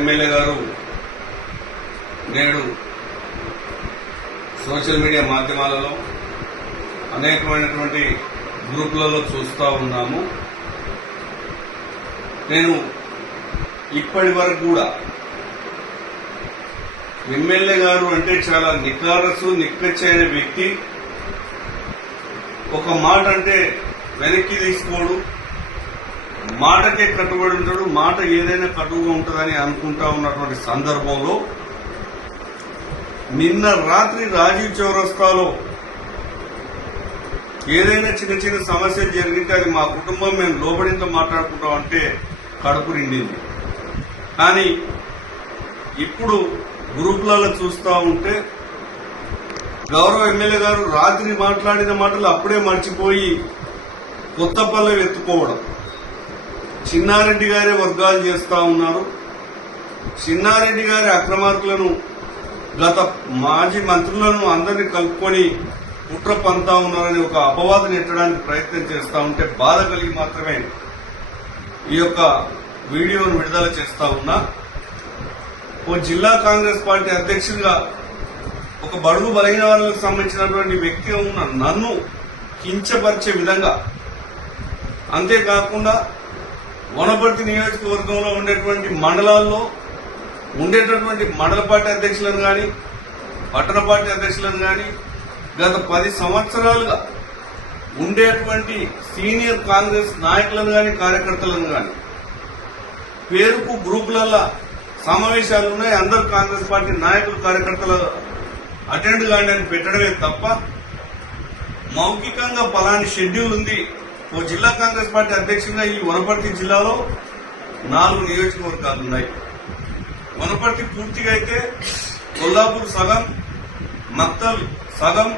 MLA గారు నేడు social media మాధ్యమాలలో అనేకమైనటువంటి గ్రూపులలో చూస్తూ ఉన్నాము. నేను ఇప్పటి వరకు కూడా ఎమ్మెల్యే గారు అంటే చాలా నిక్కచ్చైన వ్యక్తి. ఒక మాట అంటే వెనక్కి తీసుకోడు, మాటకే కట్టుబడి ఉంటాడు. మాట ఏదైనా కటువుగా ఉంటుందని అనుకుంటా ఉన్నటువంటి సందర్భంలో నిన్న రాత్రి రాజీవ్ చౌరస్తాలో ఏదైనా చిన్న చిన్న సమస్యలు జరిగితే అది మా కుటుంబం మేము లోబడింతో మాట్లాడుకుంటాం అంటే కడుపు నిండింది. కానీ ఇప్పుడు గ్రూపులలో చూస్తూ ఉంటే గౌరవ ఎమ్మెల్యే గారు రాత్రి మాట్లాడిన మాటలు అప్పుడే మర్చిపోయి కొత్త పల్లవి ఎత్తుకోవడం, చిన్నారెడ్డి గారే వర్గాలు చేస్తా ఉన్నారు. చిన్నారెడ్డి గారి అక్రమార్కులను గత మాజీ మంత్రులను అందరినీ కలుపుకొని కుట్ర పంతా ఉన్నారని ఒక అపవాదం ఎట్టడానికి ప్రయత్నం చేస్తా ఉంటే బాధ కలిగి మాత్రమే ఈ యొక్క వీడియోను విడుదల చేస్తా ఉన్నా. ఓ జిల్లా కాంగ్రెస్ పార్టీ అధ్యక్షుడిగా ఒక బడుగు బలహీన వర్గాలకు సంబంధించినటువంటి వ్యక్తిగా ఉన్న నన్ను కించపరిచే విధంగా, అంతేకాకుండా వనపర్తి నియోజకవర్గంలో ఉండేటువంటి మండలాల్లో ఉండేటటువంటి మండల పార్టీ అధ్యక్షులను కానీ పట్టణ పార్టీ అధ్యక్షులను కానీ గత 10 సంవత్సరాలుగా ఉండేటువంటి సీనియర్ కాంగ్రెస్ నాయకులను కానీ కార్యకర్తలను కానీ పేరుకు గ్రూపులలో సమావేశాలు ఉన్నాయి, అందరు కాంగ్రెస్ పార్టీ నాయకులు కార్యకర్తలు అటెండ్ కాండి అని పెట్టడమే తప్ప మౌఖికంగా పలాని షెడ్యూల్ ఉంది. ఓ జిల్లా కాంగ్రెస్ పార్టీ అధ్యక్షుడిగా ఈ వనపర్తి జిల్లాలో 4 నియోజకవర్గాలు ఉన్నాయి. వనపర్తి పూర్తిగా అయితే కొల్లాపూర్ సగం, మక్తల్ సగం,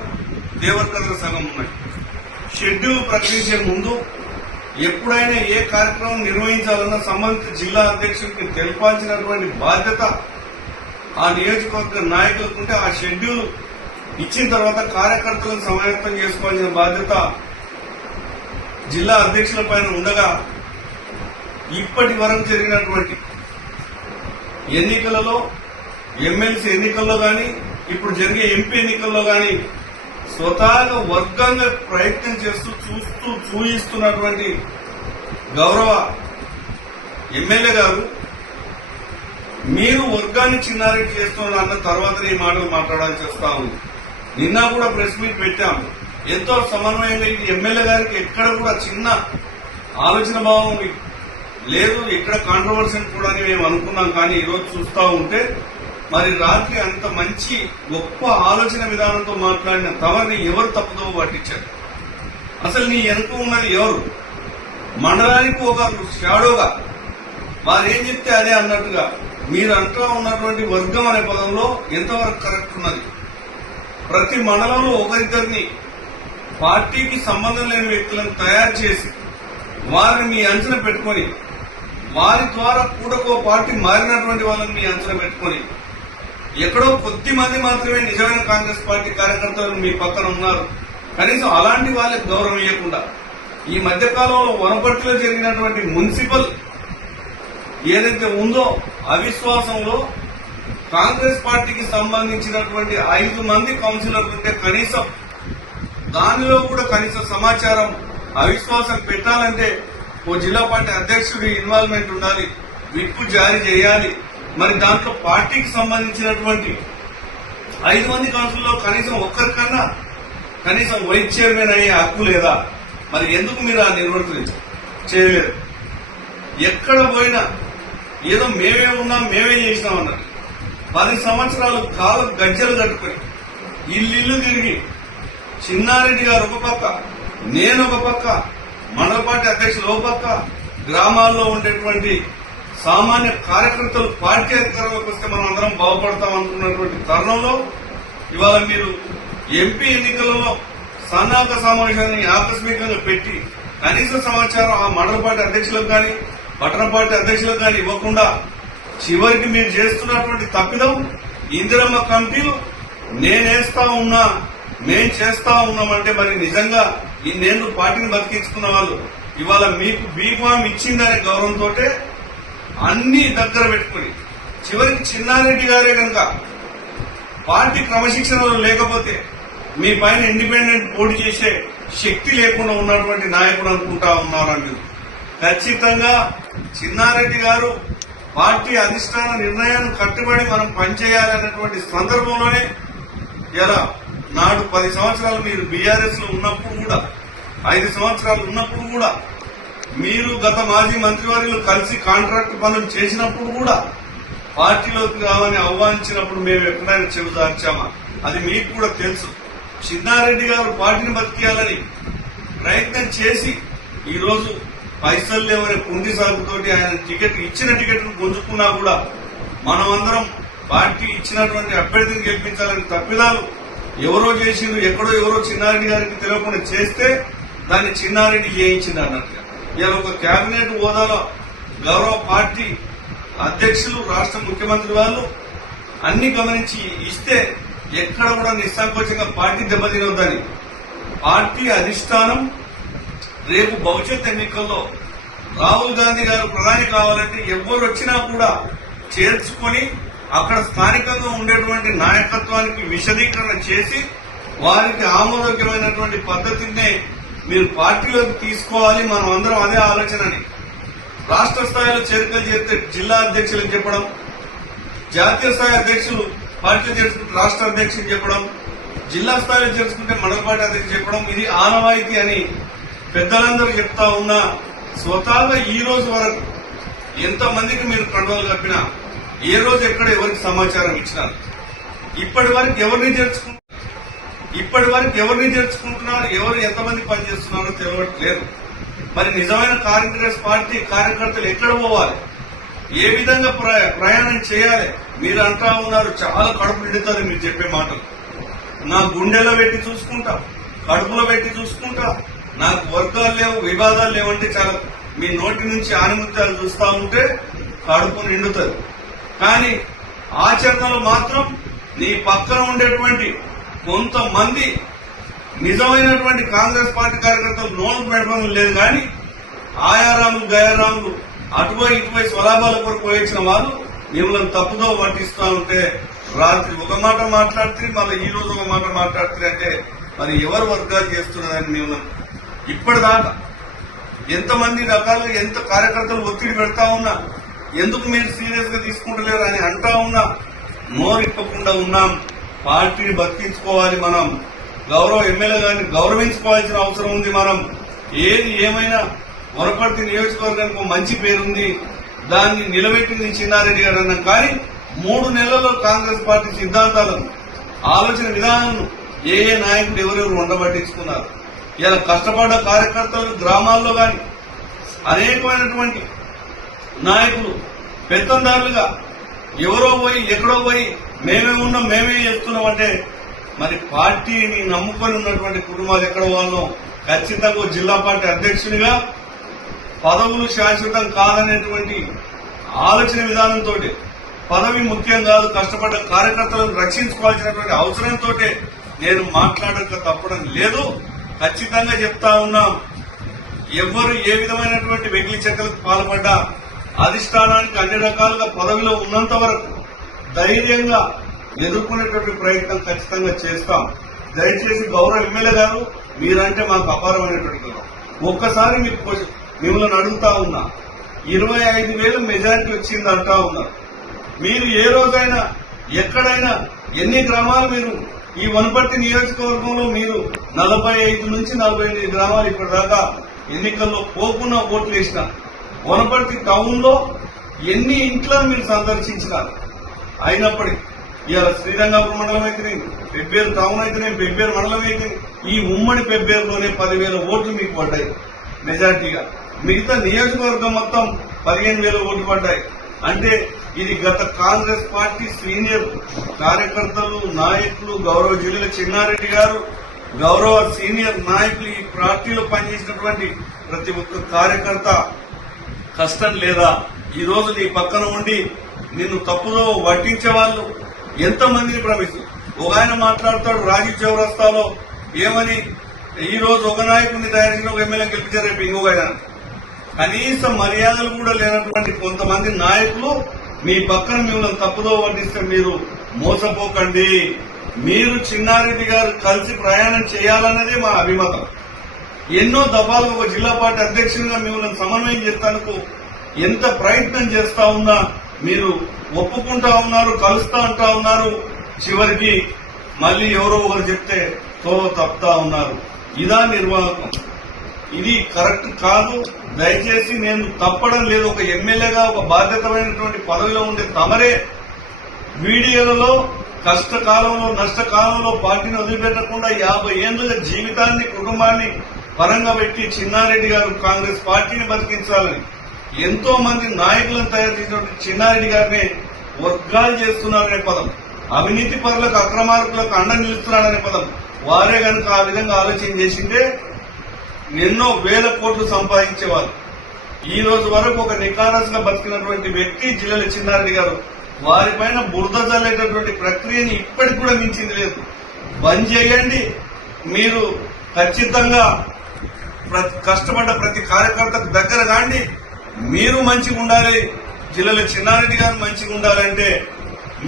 దేవరకద్ర సగం ఉన్నాయి. షెడ్యూల్ ప్రకటించే ముందు ఎప్పుడైనా ఏ కార్యక్రమం నిర్వహించాలన్నా సంబంధిత జిల్లా అధ్యక్షుడికి తెలపాల్సినటువంటి బాధ్యత ఆ నియోజకవర్గ నాయకులకు ఉంటే ఆ షెడ్యూల్ ఇచ్చిన తర్వాత కార్యకర్తలను సమాయత్తం చేసుకోవాల్సిన బాధ్యత జిల్లా అధ్యక్షుల పైన ఉండగా ఇప్పటి వరకు జరిగినటువంటి ఎన్నికలలో, ఎమ్మెల్సీ ఎన్నికల్లో కానీ ఇప్పుడు జరిగే ఎంపీ ఎన్నికల్లో కానీ స్వతహాగా వర్గంగా ప్రయత్నం చేస్తూ చూయిస్తున్నటువంటి గౌరవ ఎమ్మెల్యే గారు మీరు వర్గాన్ని చిన్నారెడ్డి చేస్తున్నారు అన్న తర్వాతనే ఈ మాటలు మాట్లాడాల్సి వస్తా ఉంది. నిన్న కూడా ప్రెస్ మీట్ పెట్టాం. ఎంతో సమన్వయంగా ఇది ఎమ్మెల్యే గారికి ఎక్కడ కూడా చిన్న ఆలోచన భావం లేదు, ఎక్కడ కాంట్రవర్సీ కూడా మేము అనుకున్నాం. కానీ ఈరోజు చూస్తా ఉంటే మరి రాత్రి అంత మంచి గొప్ప ఆలోచన విధానంతో మాట్లాడిన తమని ఎవరు తప్పుదో పట్టించారు? అసలు నీ వెనుక ఉన్నది ఎవరు? మండలానికి ఒక షాడోగా వారు ఏం చెప్తే అదే అన్నట్టుగా మీరు అంటూ ఉన్నటువంటి వర్గం అనే పదంలో ఎంతవరకు కరెక్ట్ ఉన్నది? ప్రతి మండలంలో ఒకరిద్దరిని పార్టీకి సంబంధం లేని వ్యక్తులను తయారు చేసి వారిని మీ అంచనా పెట్టుకొని వారి ద్వారా కూడకో పార్టీ మారినటువంటి వాళ్ళని మీ అంచనా పెట్టుకొని ఎక్కడో కొద్ది మంది మాత్రమే నిజమైన కాంగ్రెస్ పార్టీ కార్యకర్తలు మీ పక్కన ఉన్నారు. కనీసం అలాంటి వాళ్ళకి గౌరవం ఇవ్వకుండా ఈ మధ్యకాలంలో వనపర్తిలో జరిగినటువంటి మున్సిపల్ ఏదైతే ఉందో అవిశ్వాసంలో కాంగ్రెస్ పార్టీకి సంబంధించినటువంటి 5 మంది కౌన్సిలర్లు ఉంటే కనీసం దానిలో కూడా కనీస సమాచారం అవిశ్వాసం పెట్టాలంటే ఓ జిల్లా పార్టీ అధ్యక్షుడి ఇన్వాల్వ్మెంట్ ఉండాలి, విప్ జారీ చేయాలి. మరి దాంట్లో పార్టీకి సంబంధించినటువంటి 5 మంది కౌన్సిల్లో కనీసం ఒక్కరికన్నా కనీసం వైస్ చైర్మన్ అయ్యే హక్కు లేదా? మరి ఎందుకు మీరు ఆ నిర్వర్తన చేయలేరు? ఎక్కడ పోయినా ఏదో మేమే ఉన్నాం, మేమే చేసినాం అన్నట్టు 10 సంవత్సరాలు కాలం గజ్జలు కట్టుకుని ఇల్లు తిరిగి చిన్నారెడ్డి గారు ఒక పక్క, నేను ఒక పక్క, మండల పార్టీ అధ్యక్షులు ఒక పక్క, గ్రామాల్లో ఉండేటువంటి సామాన్య కార్యకర్తలు పార్టీ అధికారంలోకి వస్తే మనం అందరం బాగుపడతాం అనుకున్నటువంటి తరుణంలో ఇవాళ మీరు ఎంపీ ఎన్నికలలో సన్నాహక సమావేశాన్ని ఆకస్మికంగా పెట్టి కనీస సమాచారం ఆ మండల పార్టీ అధ్యక్షులకు కానీ పట్టణ పార్టీ అధ్యక్షులకు కానీ ఇవ్వకుండా చివరికి మీరు చేస్తున్నటువంటి తప్పిదం ఇందిరమ్మ కమిటీలు నేనేస్తా ఉన్నా, మేం చేస్తా ఉన్నామంటే మరి నిజంగా ఇన్నేళ్లు పార్టీని బతికించుకున్న వాళ్ళు ఇవాళ మీకు బీఫామ్ ఇచ్చిందనే గౌరవంతో అన్ని దగ్గర పెట్టుకుని చివరికి చిన్నారెడ్డి గారే కనుక పార్టీ క్రమశిక్షణలో లేకపోతే మీ పైన ఇండిపెండెంట్ పోటీ చేసే శక్తి లేకుండా ఉన్నటువంటి నాయకుడు అనుకుంటా ఉన్నారండి. ఖచ్చితంగా చిన్నారెడ్డి గారు పార్టీ అధిష్టాన నిర్ణయాన్ని కట్టుబడి మనం పనిచేయాలనేటువంటి సందర్భంలోనే ఇలా నాడు 10 సంవత్సరాలు మీరు బీఆర్ఎస్ లో ఉన్నప్పుడు కూడా 5 సంవత్సరాలు ఉన్నప్పుడు కూడా మీరు గత మాజీ మంత్రివర్యులు కలిసి కాంట్రాక్ట్ పనులు చేసినప్పుడు కూడా పార్టీలోకి రావని ఆహ్వానించినప్పుడు మేము ఎక్కడైనా చెబుదార్చామా? అది మీకు కూడా తెలుసు. చిన్నారెడ్డి గారు పార్టీని బతికేయాలని ప్రయత్నం చేసి ఈ రోజు పైసలు లేవనే కుంటి సాగుతోటి ఆయన ఇచ్చిన టికెట్ ను గుంజుకున్నా కూడా మనమందరం పార్టీ ఇచ్చినటువంటి అభ్యర్థిని గెలిపించాలని తప్పిదాలు ఎవరో చేసిండు, ఎవరో చిన్నారెడ్డి గారికి తెలియకుండా చేస్తే దాన్ని చిన్నారెడ్డి చేయించింది అన్నట్టుగా ఇలా ఒక కేబినెట్ హోదాలో గౌరవ పార్టీ అధ్యక్షులు, రాష్ట్ర ముఖ్యమంత్రి వాళ్ళు అన్ని గమనించి ఇస్తే ఎక్కడ కూడా నిస్సంకోచంగా పార్టీ దెబ్బతినొద్దని పార్టీ అధిష్టానం రేపు భవిష్యత్ ఎన్నికల్లో రాహుల్ గాంధీ గారు ప్రధాని కావాలంటే ఎవరు వచ్చినా కూడా చేర్చుకొని అక్కడ స్థానికంగా ఉండేటువంటి నాయకత్వానికి విశదీకరణ చేసి వారికి ఆమోదయోగ్యమైనటువంటి పద్ధతినే మీరు పార్టీలోకి తీసుకోవాలి. మనం అందరం అదే ఆలోచనని రాష్ట్ర స్థాయిలో చేరికలు చేస్తే జిల్లా అధ్యక్షులకు చెప్పడం, జాతీయ స్థాయి అధ్యక్షులు పార్టీలు చేర్చుకుంటే రాష్ట్ర అధ్యక్షులు చెప్పడం, జిల్లా స్థాయిలో చేర్చుకుంటే మండల పార్టీ అధ్యక్షులు చెప్పడం ఇది ఆనవాయితీ అని పెద్దలందరూ చెప్తా ఉన్నా స్వతహాగా ఈ రోజు వరకు ఎంతమందికి మీరు కంట్రోల్ కప్పినా ఏ రోజు ఎక్కడ ఎవరికి సమాచారం ఇచ్చినారు? ఇప్పటి వరకు ఎవరిని చేర్చుకుంటున్నారు, ఎవరు ఎంతమంది పనిచేస్తున్నారో తెలియట్లేదు. మరి నిజమైన కాంగ్రెస్ పార్టీ కార్యకర్తలు ఎక్కడ పోవాలి, ఏ విధంగా ప్రయాణం చేయాలి? మీరు అంటా ఉన్నారు చాలా కడుపు నిండుతుంది మీరు చెప్పే మాటలు. నా గుండెలో పెట్టి చూసుకుంటా, కడుపులో పెట్టి చూసుకుంటా, నాకు వర్గాలు లేవు, వివాదాలు లేవంటే చాలా మీ నోటి నుంచి ఆనిముత్యాలు చూస్తా ఉంటే కడుపు నిండుతుంది. కానీ ఆచరణలో మాత్రం నీ పక్కన ఉండేటువంటి కొంతమంది నిజమైనటువంటి కాంగ్రెస్ పార్టీ కార్యకర్తలు నోటు పెడపడం లేదు. కానీ ఆయారాములు గయారాములు అటుపోయి ఇటుపోయి స్వలాభాల కొరకు పోయించిన వాళ్ళు మిమ్మల్ని తప్పుదో పట్టిస్తా ఉంటే రాత్రి ఒక మాట మాట్లాడితే మళ్ళీ ఈ రోజు ఒక మాట మాట్లాడితే అంటే మరి ఎవరు వర్గాలు చేస్తున్నదని మిమ్మల్ని ఇప్పటిదాకా ఎంతమంది రకాలుగా ఎంత కార్యకర్తలు ఒత్తిడి పెడతా ఉన్నా ఎందుకు మీరు సీరియస్ గా తీసుకుంటలేరు అని అంటా ఉన్నా నోరిప్పకుండా ఉన్నాం. పార్టీని బతికించుకోవాలి, మనం గౌరవ ఎమ్మెల్యే గారిని గౌరవించుకోవాల్సిన అవసరం ఉంది. మనం ఏది ఏమైనా వనపర్తి నియోజకవర్గానికి మంచి పేరుంది, దాన్ని నిలబెట్టింది చిన్నారెడ్డి గారు అన్నాం. కానీ 3 నెలల్లో కాంగ్రెస్ పార్టీ సిద్ధాంతాలను, ఆలోచన విధానం ఏ నాయకుడు ఎవరెవరు ఉండబట్టించుకున్నారు. ఇలా కష్టపడ్డ కార్యకర్తలు గ్రామాల్లో గాని అనేకమైనటువంటి నాయకులు పెత్తందారులుగా ఎవరో పోయి ఎక్కడో పోయి మేమే ఉన్నాం మేమే చేస్తున్నాం అంటే మరి పార్టీని నమ్ముకొని ఉన్నటువంటి కుటుంబాలు ఎక్కడ వాళ్ళను ఖచ్చితంగా జిల్లా పార్టీ అధ్యక్షునిగా పదవులు శాశ్వతం కాదనేటువంటి ఆలోచన విధానంతో పదవి ముఖ్యం కాదు, కష్టపడ్డ కార్యకర్తలను రక్షించుకోవాల్సినటువంటి అవసరంతో నేను మాట్లాడక తప్పడం లేదు. ఖచ్చితంగా చెప్తా ఉన్నాం, ఎవరు ఏ విధమైనటువంటి వెకిలి చెక్కలకు పాల్పడ్డా అధిష్టానానికి అన్ని రకాలుగా పదవిలో ఉన్నంత వరకు ధైర్యంగా ఎదుర్కొనేటువంటి ప్రయత్నం ఖచ్చితంగా చేస్తాం. దయచేసి గౌరవ ఎమ్మెల్యే గారు మీరంటే మాకు అపారమైనటువంటి గౌరవం. ఒక్కసారి మిమ్మల్ని అడుగుతా ఉన్నా, 25,000 మెజారిటీ వచ్చింది అంటా ఉన్నారు. మీరు ఏ రోజైనా ఎక్కడైనా ఎన్ని గ్రామాలు మీరు ఈ వనపర్తి నియోజకవర్గంలో మీరు 45 నుంచి 48 గ్రామాలు ఇప్పటిదాకా ఎన్నికల్లో పోకుండా ఓట్లు వేసిన వనపర్తి టౌన్ లో ఎన్ని ఇంట్లను మీరు సందర్శించినారు? అయినప్పటికీ ఇవాళ శ్రీరంగపురం మండలం అయితేనే, పెబ్బేరు టౌన్ అయితేనే, పెబ్బేరు మండలం అయితే ఈ ఉమ్మడి పెబ్బేరులోనే 10,000 ఓట్లు మీకు పడ్డాయి మెజార్టీగా. మిగతా నియోజకవర్గం మొత్తం 15,000 ఓట్లు పడ్డాయి. అంటే ఇది గత కాంగ్రెస్ పార్టీ సీనియర్ కార్యకర్తలు, నాయకులు, గౌరవ జిల్లా చిన్నారెడ్డి గారు, గౌరవ సీనియర్ నాయకులు, ఈ పార్టీలో పనిచేసినటువంటి ప్రతి ఒక్క కార్యకర్త కష్టం లేదా ఈ రోజు నీ పక్కన ఉండి నిన్ను తప్పుదో పట్టించే వాళ్ళు ఎంతమందిని ప్రవేశిస్తారు. ఒక ఆయన మాట్లాడతాడు రాజీవ్ చౌరస్తాలో ఏమని, ఈ రోజు ఒక నాయకుడిని తయారు చేసిన ఒక ఎమ్మెల్యే గెలిపించారు, రేపు ఇంకొక ఆయన. కనీస మర్యాదలు కూడా లేనటువంటి కొంతమంది నాయకులు మీ పక్కన మిమ్మల్ని తప్పుదో పట్టిస్తే మీరు మోసపోకండి. మీరు చిన్నారెడ్డి గారు కలిసి ప్రయాణం చేయాలన్నదే మా అభిమతం. ఎన్నో దఫాలు ఒక జిల్లా పార్టీ అధ్యక్షునిగా మిమ్మల్ని సమన్వయం చేస్తానికి ఎంత ప్రయత్నం చేస్తా ఉన్నా మీరు ఒప్పుకుంటా ఉన్నారు, కలుస్తా అంటా ఉన్నారు. చివరికి మళ్ళీ ఎవరో ఒకరు చెప్తే తప్పుతా ఉన్నారు. ఇదా నిర్వాహకం? ఇది కరెక్ట్ కాదు. దయచేసి నేను తప్పడం లేదు. ఒక ఎమ్మెల్యేగా ఒక బాధ్యతమైనటువంటి పదవిలో ఉండే తమరే వీడియోలలో కష్టకాలంలో నష్టకాలంలో పార్టీని వదిలిపెట్టకుండా 50 ఏళ్లుగా జీవితాన్ని కుటుంబాన్ని పరంగా పెట్టి చిన్నారెడ్డి గారు కాంగ్రెస్ పార్టీని బతికించాలని ఎంతో మంది నాయకులను తయారు చేసినటువంటి చిన్నారెడ్డి గారిని వర్గాలు చేస్తున్నారనే పదం, అవినీతి పరులకు అక్రమార్కులకు అండ నిలుస్తున్నాడనే పదం వారే కనుక ఆ విధంగా ఆలోచన చేసింటే ఎన్నో వేల కోట్లు సంపాదించేవారు. ఈ రోజు వరకు ఒక నికారస్గా బతికినటువంటి వ్యక్తి జిల్లాల చిన్నారెడ్డి గారు. వారిపైన బురద జల్లేటటువంటి ప్రక్రియని ఇప్పటికి కూడా మించింది లేదు. బంద్ చేయండి. మీరు ఖచ్చితంగా కష్టపడ్డ ప్రతి కార్యకర్తకు దగ్గర కాండి. మీరు మంచిగా ఉండాలి, జిల్లాల చిన్నారెడ్డి గారు మంచిగా ఉండాలంటే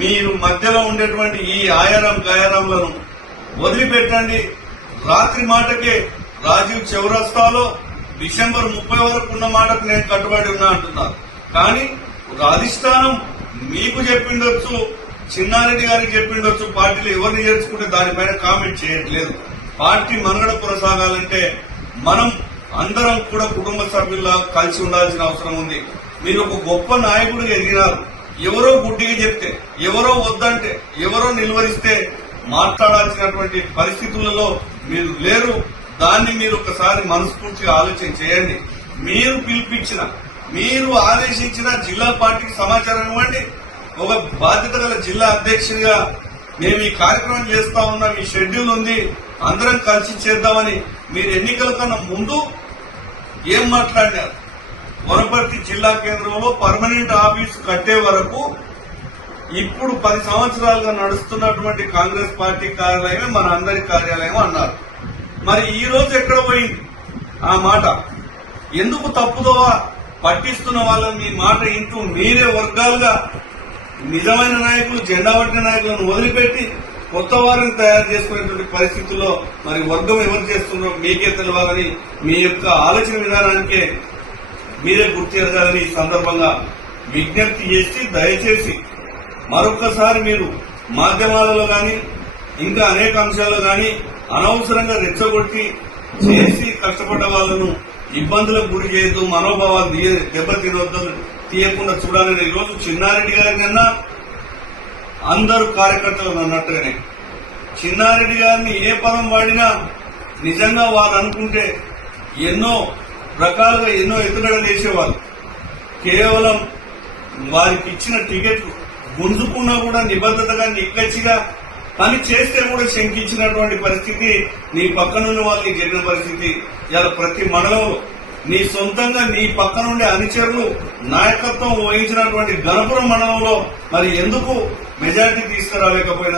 మీరు మధ్యలో ఉండేటువంటి ఈ ఆయారం గాయారంలను వదిలిపెట్టండి. రాత్రి మాటకే రాజీవ్ చౌరస్తాలో డిసెంబర్ 30 వరకు ఉన్న మాటకు నేను కట్టుబడి ఉన్నా అంటున్నారు. కానీ ఒక అధిష్టానం మీకు చెప్పిండొచ్చు, చిన్నారెడ్డి గారికి చెప్పిండొచ్చు, పార్టీలో ఎవరిని చేర్చుకుంటే దానిపైన కామెంట్ చేయట్లేదు. పార్టీ మనుగడ కొనసాగాలంటే మనం అందరం కూడా కుటుంబ సభ్యుల్లా కలిసి ఉండాల్సిన అవసరం ఉంది. మీరు ఒక గొప్ప నాయకుడిగా ఎదిగినారు. ఎవరో గుడ్డిగా చెప్తే, ఎవరో వద్దంటే, ఎవరో నిలువరిస్తే మాట్లాడాల్సినటువంటి పరిస్థితులలో మీరు లేరు. దాన్ని మీరు ఒకసారి మనస్ఫూర్తిగా ఆలోచన చేయండి. మీరు పిలిపించిన, మీరు ఆదేశించిన జిల్లా పార్టీకి సమాచారం ఇవ్వండి. ఒక బాధ్యత గల జిల్లా అధ్యక్షుడిగా మేము ఈ కార్యక్రమం చేస్తా ఉన్నాం, ఈ షెడ్యూల్ ఉంది, అందరం కలిసి చేద్దామని మీరు ఎన్నికల కన్నా ముందు ఏం మాట్లాడినారు? వనపర్తి జిల్లా కేంద్రంలో పర్మనెంట్ ఆఫీసు కట్టే వరకు ఇప్పుడు 10 సంవత్సరాలుగా నడుస్తున్నటువంటి కాంగ్రెస్ పార్టీ కార్యాలయమే మన అందరి కార్యాలయం అన్నారు. మరి ఈ రోజు ఎక్కడ పోయింది ఆ మాట? ఎందుకు తప్పుదోవ పట్టిస్తున్న వాళ్ళని మీ మాట ఇంటూ మీరే వర్గాలుగా నిజమైన నాయకులు, జెండా పట్టిన నాయకులను వదిలిపెట్టి కొత్త వారిని తయారు చేసుకునేటువంటి పరిస్థితుల్లో మరి వర్గం ఎవరు చేస్తున్నారో మీకే తెలవాలని, మీ యొక్క ఆలోచన విధానానికే మీరే గుర్తు ఎరగాలని ఈ సందర్భంగా విజ్ఞప్తి చేసి, దయచేసి మరొక్కసారి మీరు మాధ్యమాలలో గాని ఇంకా అనేక అంశాల్లో గాని అనవసరంగా రెచ్చగొట్టి చేసి కష్టపడ్డ వాళ్ళను ఇబ్బందులకు గురి చేయొద్దు, మనోభావాలు దెబ్బతినొద్దు, తీయకుండా చూడాలని ఈరోజు చిన్నారెడ్డి గారి కన్నా అందరూ కార్యకర్తలు అన్నట్టుగానే చిన్నారెడ్డి గారిని ఏ పదం వాడినా నిజంగా వాళ్ళు అనుకుంటే ఎన్నో రకాలుగా ఎన్నో ఎత్తుగడలు చేసేవాళ్ళు. కేవలం వారికి ఇచ్చిన టికెట్లు గుంజుకున్నా కూడా నిబద్ధతగా నిక్కచ్చిగా పని చేస్తే కూడా శంకించినటువంటి పరిస్థితి నీ పక్కనున్న వాళ్ళకి జరిగిన పరిస్థితి. ఇలా ప్రతి మండలంలో నీ సొంతంగా నీ పక్కనుండే అనుచరులు నాయకత్వం వహించినటువంటి గణపురం మండలంలో మరి ఎందుకు మెజార్టీ తీసుకురాలేకపోయినా